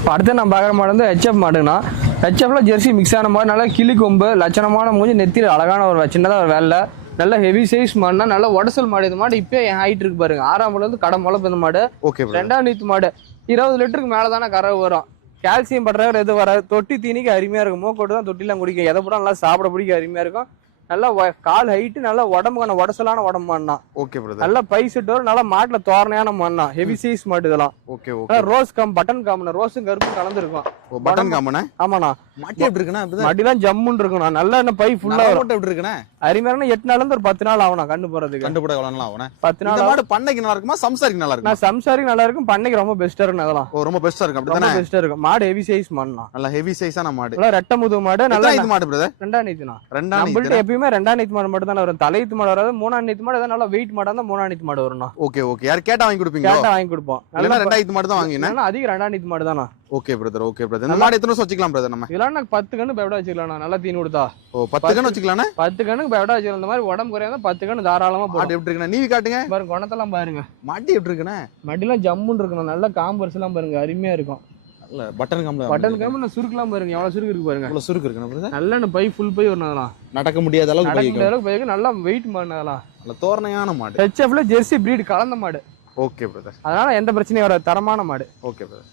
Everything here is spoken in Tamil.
இப்போ அடுத்து நான் பார்க்குற மாடு வந்து ஹெச்எஃப் மாடுங்கண்ணா ஹெச்எஃப்ல ஜெர்சி மிக்ஸ் ஆன மாடு நல்லா கிளி கொம்பு லட்சணமான மூஞ்சி நெத்தியில் அழகான ஒரு சின்னதாக ஒரு வேலை நல்ல ஹெவி சைஸ் மாடுனா நல்ல உடசல் மாடு இந்த மாடு இப்போ என் ஹைட் இருக்கு பாருங்க. ஆறாம் மாடு வந்து கடை முளப்பு இந்த மாடு. ஓகே ரெண்டாம் நீத்து மாடு. இருபது லிட்டருக்கு மேலே தானே கறவை வரும். கால்சியம் படுறவர் எது வராது. தொட்டி தீனிக்கு அருமையாக இருக்கும். மூக்கோட்டு தான் தொட்டிலாம் குடிக்கும். எதை போட நல்லா சாப்பிட பிடிக்க அருமையாக இருக்கும். நல்லா கால் ஹைட்டு நல்லா உடம்புக்கான உடசலான உடம்பு மாடுனா. ஓகே பிரதர் நல்லா பை வரும் நல்லா மாட்டில் தோரணையான மாடுனா. ஹெவி சைஸ் மாடு இதெல்லாம். ஓகே ஓகே ரோஸ் கம் பட்டன் காமன் ரோஸும் கருப்பும் கலந்துருக்கும். பட்டன் காமனே ஆமாண்ணா. மாட்டி எப்படி இருக்குண்ணா? மடிலாம் ஜம்முன்னு இருக்குண்ணா. நல்லா என்ன பை ஃபுல்லா வரும். மட்டும் எப்படி இருக்குண்ணே? அருமையான எட்டு நாள்ல இருந்து ஒரு பத்து நாள் ஆகும்ண்ணா கண்டு போறதுக்கு. கண்டுபிட எவ்வளவு நாள் ஆகுண்ணே பத்து நாள். மாடு பண்ணைக்கு நல்லா இருக்குமா? சம்சாரிக்கு நல்லா இருக்குமா? சம்சாரிக்கு நல்லா இருக்கும். பண்ணைக்கு ரொம்ப பெஸ்டா இருக்கும் அதெல்லாம் ரொம்ப பெஸ்டா இருக்கு ரொம்ப அப்படிதானே பெஸ்டா இருக்கும். மாடு ஹெவி சைஸ் மாடுண்ணா. நல்லா ஹெவி சைஸான மாடு. நல்லா ரெட்டை முது மாடு. நல்லா இது மாடு பிரதர் ரெண்டாம் நீத்துண்ணா ரெண்டாம் நம்மள்ட்ட எப்பயுமே ரெண்டாம் நீத்து மாடு மட்டும் தான் வரும். தலையீத்து மாடு வராது மூணாம் நீத்து மாடு ஏதாவது நல்லா வெயிட் மாடா இருந்தா மூணாம் நீத்து மாடு வரும்ண்ணா. Okay okay. யார் கேட்டா வாங்கி கொடுப்பீங்களோ? கேட்டா வாங்கி கொடுப்போம். நல்லா ரெண்டாயிரத்து மாடு தான் வாங்கினேன். அதிக ரெண்டாம் நீத்து மாடு தானா ஓகே பிரதர் ஓகே பிரதர் இந்த மாடு எத்தனை வருஷம் வச்சுக்கலாம் பிரதர் நம்ம? இதெல்லாம் எனக்கு பத்து கண்ணு பயப்பட வச்சுக்கலாம் நல்லா தீனி கொடுத்தா. ஓ பத்து கண் வச்சுக்கலாம்ண்ணே? பத்து கண்ணுக்கு பயப்பட வச்சுக்கலாம் இந்த மாதிரி உடம்பு குறையாத பத்து கண்ணு தாராளமா மாடு போடும் எப்படி இருக்குண்ணே? நீவி காட்டுங்க. பாருங்க குணத்தெல்லாம் பாருங்க. மாட்டி எப்படி இருக்குண்ணே? மடிலாம் ஜம்முன்னு இருக்கணும் நல்ல காம்பர்ஸ் எல்லாம் பாருங்க. அருமையா இருக்கும். இல்ல பட்டன் காம்ல பட்டன் கேம நான் சுருக்கலாம் பாருங்க. எவ்வளவு சுருக்கு இருக்கு பாருங்க. இவ்வளவு சுருக்கு பிரதர் நல்ல பை ஃபுல் பை வரணும் நடக்க முடியாத அளவுக்கு நடக்க முடியாத அளவுக்கு பைக்கு நல்லா வெயிட் பண்ண அதெல்லாம் நல்ல தோரணையான மாடு. ஹெச்எஃப்ல ஜெர்சி பிரீட் கலந்த மாடு. ஓகே பிரதர் அதனால எந்த பிரச்சனையும் வராது. தரமான மாடு. Okay brother